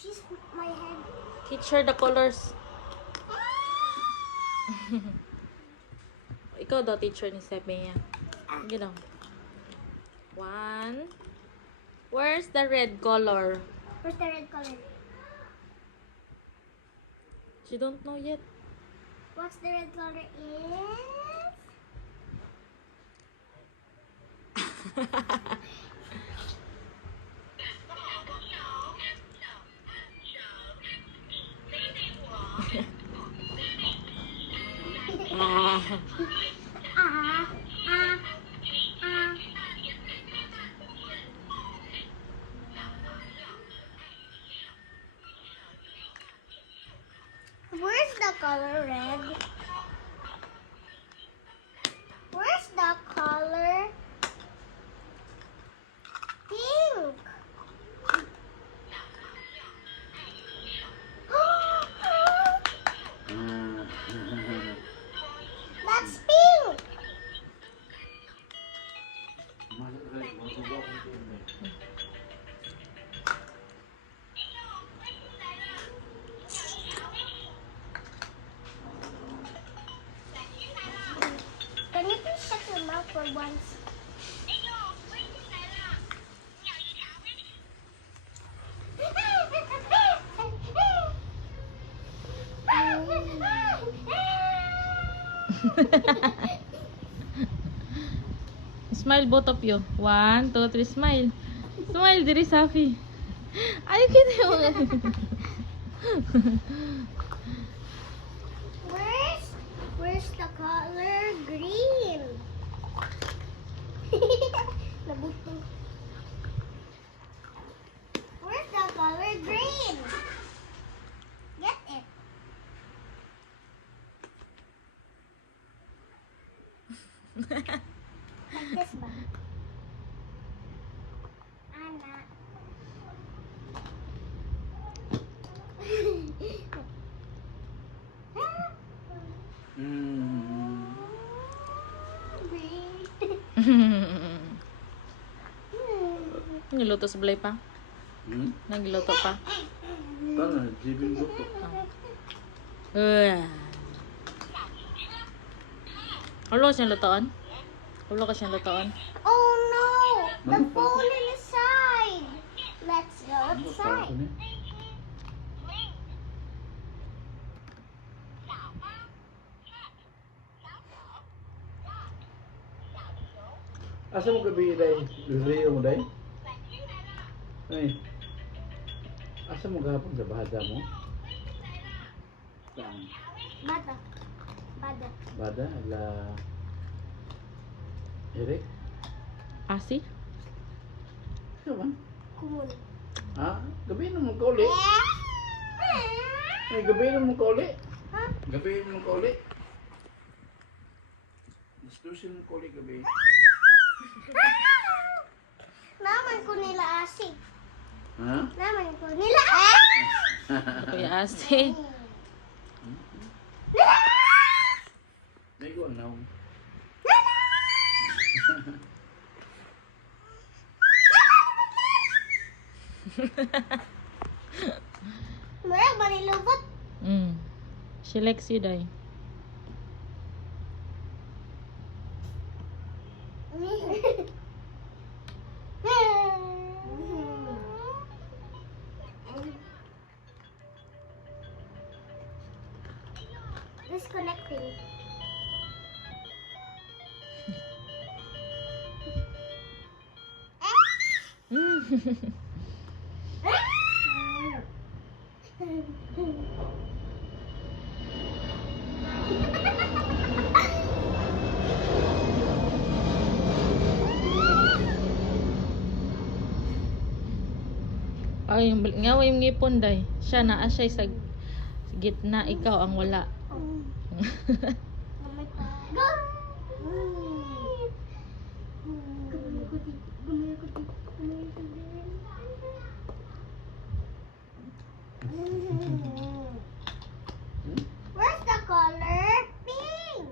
She's my head. Teach her the colors. Ikaw daw teacher ni Sebea. Sige daw. 1. Where's the red color? Where's the red color? She don't know yet. What's the red color is? Ah. Ah, ah, ah. Where's the color red? Where's the color pink? That's pink. Can you please shut your mouth for once? Smile both of you. 1, 2, 3, smile. Smile, diri Safi. Ay, kita mo. Where's the color green? Nabuto. Where's the color green? Get it. Like this one. Anna. Niluto sa balay pa? Nagluto pa? Tana, jibin luto. Hulo ka siyang lutoon? Hulo ka siyang lutoon? Oh no! The phone inside! Let's go outside. Asa mo gabi day? Rio mo day? Ay. Asa mo gahapon sa bahada mo? Saan? Bada. Bada. Bada? La... Eric? Asi? Ano ba? Kumun. Ha? Gabi naman ka uli? Ay, gabi naman ka uli? Ha? Gabi naman ka uli? Gustusin mo ka uli gabi? Naman ko nila asig. Ha? Naman ko nila Kuya Asi. May ko now. Murag ba nilubot? She likes you, Day. Disconnecting. Ay, nga way ngipon, Day. Siya naa siya sa gitna, ikaw ang wala. Go! Where's the color pink?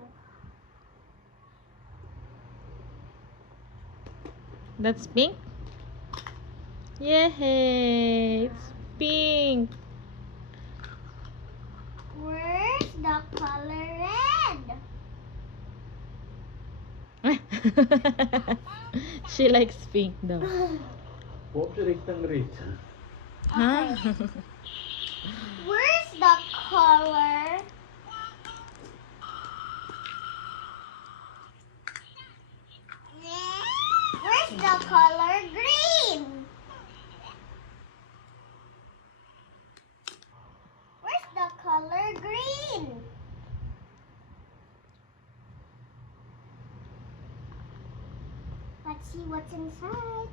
That's pink? Yay! pink. Where's the color red? She likes pink daw. Huwag siya riktang red. Huh? Where's the color? Where's the color green? Where's the color green? Let's see what's inside.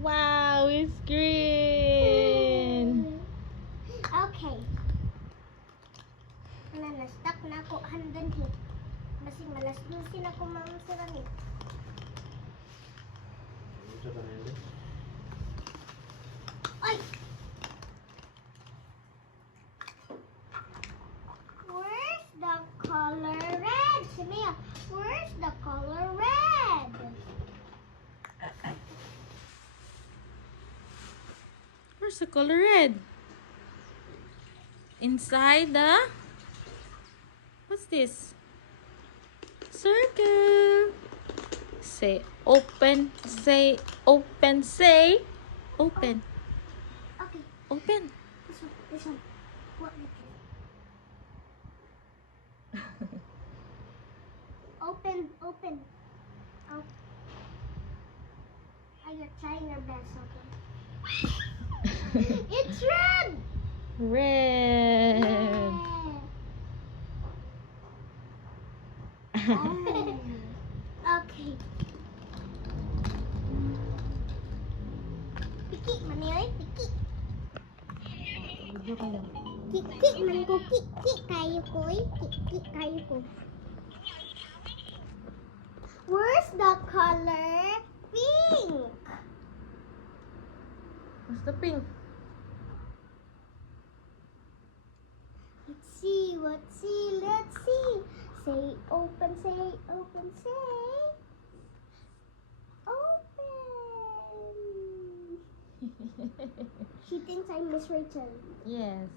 Wow, it's green. Okay. Na-stuck na ako handan hit. Masing malas-lusin ako mamasiramit. Ay! Where's the color red? Samia, where's the color red? Where's the color red? Inside the... What's this? Circle. Say open, say open, say open, Okay, open. this one. What is it? Open. Oh. Oh, you're trying your best, okay? It's red! Red. Yeah. Okay. Piki, maniyoy, piki. Kiki, man ko, kiki, kayo ko, kiki, kayo ko. Where's the color pink? Where's the pink? Let's see. Say open, say open, say open. She thinks I'm Miss Rachel. Yes.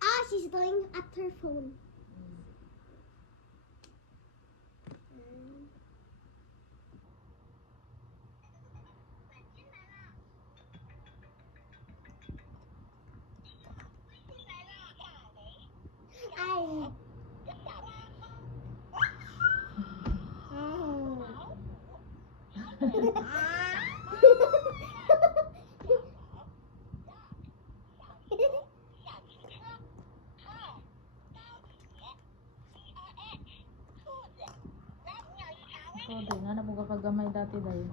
Ah, she's going at her phone. Ay. Ikaw din, ano mo kagamay dati dahil?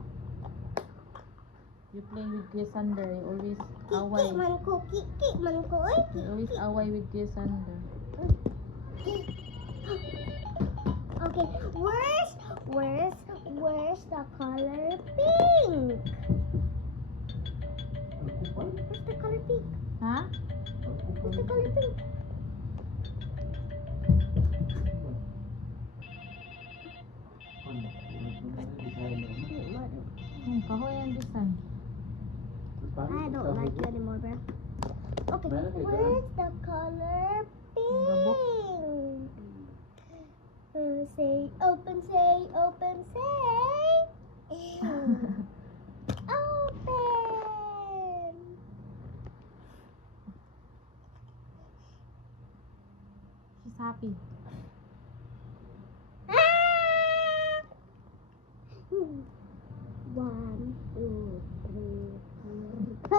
You play with Kuya Sander, you always away. Kiki man ko, oy, You always kiki. away with Kuya Sander. Okay, where's the color pink? Where's the color pink? Ha? Where's the color pink? Kahoy ang design. I don't like you anymore, bro. Okay, where's the color Gabok. pink? Say open, say open, say open. She's happy. Ah! 1, 2, 3, 4, 5.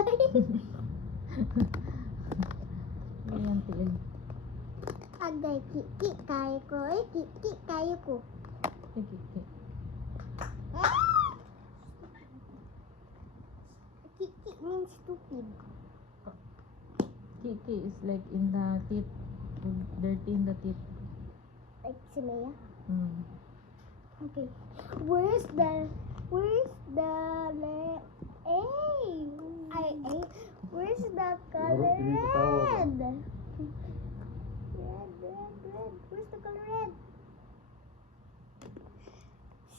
Ayan, tiil. Agay, kiki kayo ko, kiki kayo ko. Sige. Kiki means stupid. Kiki is like in the teeth. Dirty in the teeth. Like Simea. Okay. Where's the A? Where's the color red? Red. Where's the color red?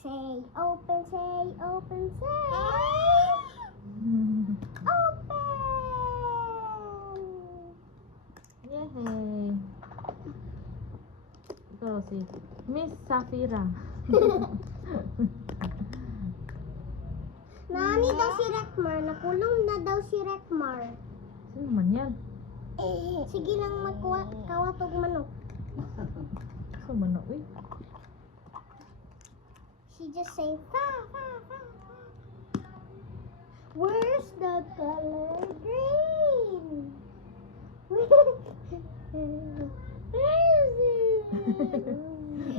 Say open, say. Hey. Ikaw si Miss Safira. Nani daw si Rekmar? Nakulong na daw si Rekmar. Sino man yan? Sige lang kawatog manok. Sino man na? Uy. She just say fa fa fa fa. Where's the color green? Where's it?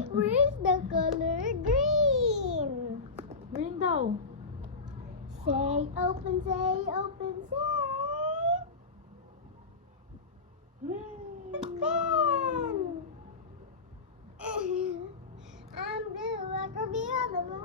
Where's the color green? Green daw. Say open, say open, say. Pen. I'm blue, I could be on the no.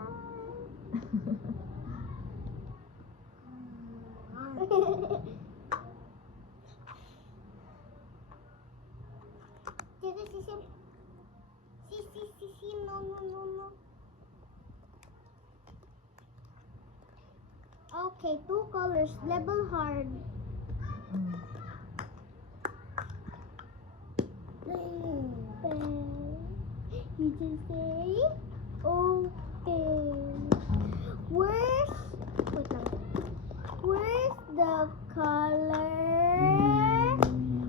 Okay, 2 colors, level hard. Mm. You just say open. Where's the color?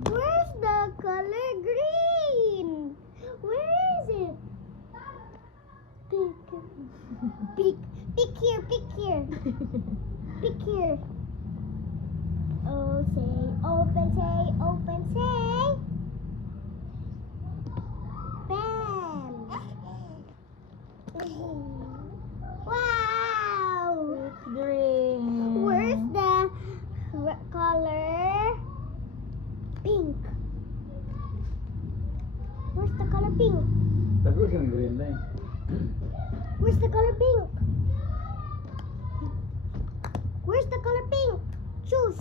Where's the color green? Where is it? Pick here. Pick here. Oh, say open, say. Pen. Wow. Green. Where's the color pink? Where's the color pink? Tago siyang green na eh. Where's the color pink? Where's the color pink? Choose.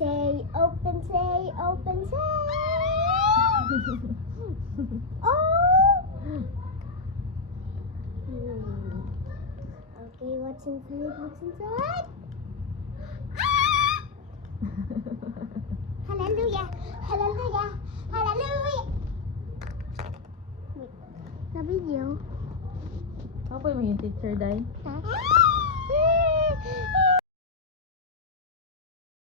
Say open, say. Oh. Okay, what's inside? Ah! Hallelujah. Wait, na video. Ako yung teacher, Day. Ah!